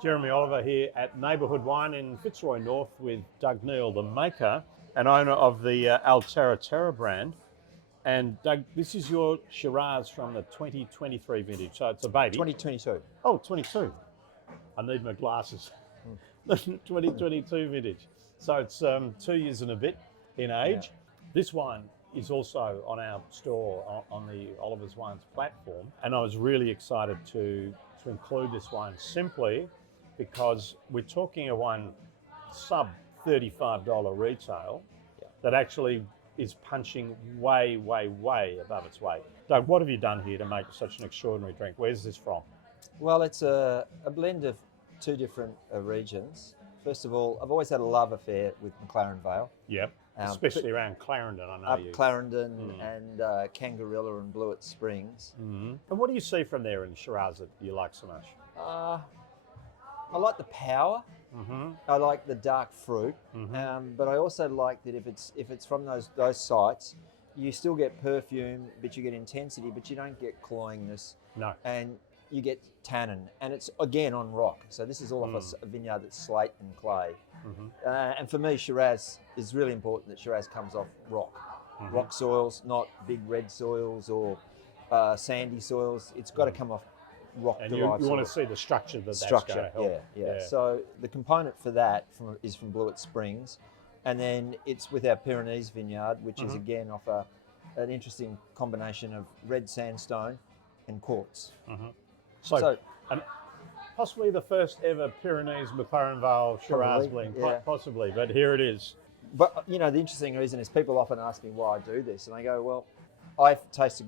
Jeremy Oliver here at Neighbourhood Wine in Fitzroy North with Doug Neal, the maker and owner of the Altera Terra brand. And Doug, this is your Shiraz from the 2023 vintage, so it's a baby. 2022. Oh, 22. I need my glasses. 2022 vintage. So it's 2 years and a bit in age. Yeah. This wine is also on our store on the Oliver's Wines platform. And I was really excited to include this wine simply because we're talking a wine sub $35 retail that actually is punching way, way, way above its weight. Doug, what have you done here to make such an extraordinary drink? Where's this from? Well, it's a blend of two different regions. First of all, I've always had a love affair with McLaren Vale. Yep, especially around Clarendon, I know up you. Clarendon and Kangarilla and Blewett Springs. And what do you see from there in Shiraz that you like so much? I like the power. I like the dark fruit, but I also like that if it's from those sites, you still get perfume, but you get intensity, but you don't get cloyingness. No. And you get tannin, and it's again on rock. So this is all off a vineyard that's slate and clay. And for me, Shiraz is really important that Shiraz comes off rock. Rock soils, not big red soils or sandy soils. It's got to come off rock. And you want to see the structure that's going to help. Yeah. So the component for that is from Blewett Springs, and then it's with our Pyrenees vineyard, which is again off an interesting combination of red sandstone and quartz. So and possibly the first ever Pyrenees McLaren Vale Shiraz blend, quite possibly, but here it is. But the interesting reason is people often ask me why I do this, and I go, well, I've tasted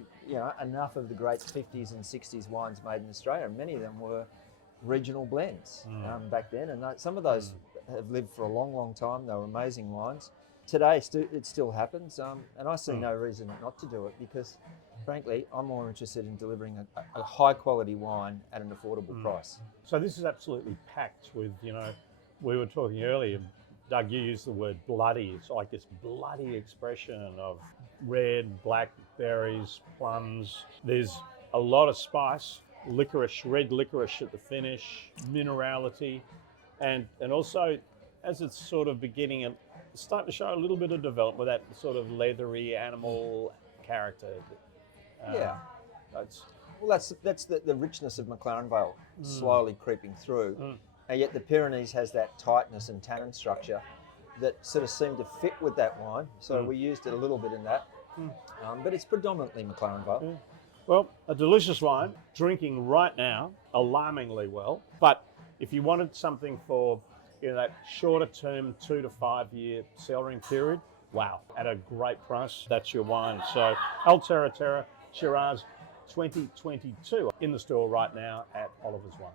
enough of the great 50s and 60s wines made in Australia, and many of them were regional blends back then, and some of those have lived for a long, long time. They were amazing wines. Today, it still happens, and I see no reason not to do it because, frankly, I'm more interested in delivering a high-quality wine at an affordable price. So this is absolutely packed with, we were talking earlier, Doug, you used the word bloody. It's like this bloody expression of red, black berries, plums. There's a lot of spice, licorice, red licorice at the finish, minerality, and also as it's sort of beginning, it's starting to show a little bit of development with that sort of leathery animal character. That's the richness of McLaren Vale slowly creeping through. And yet the Pyrenees has that tightness and tannin structure that sort of seemed to fit with that wine. So we used it a little bit in that. But it's predominantly McLaren Vale. Well, a delicious wine, drinking right now, alarmingly well. But if you wanted something for that shorter term 2 to 5 year cellaring period, wow, at a great price, that's your wine. So Altera Terra Shiraz 2022 in the store right now at Oliver's Wines.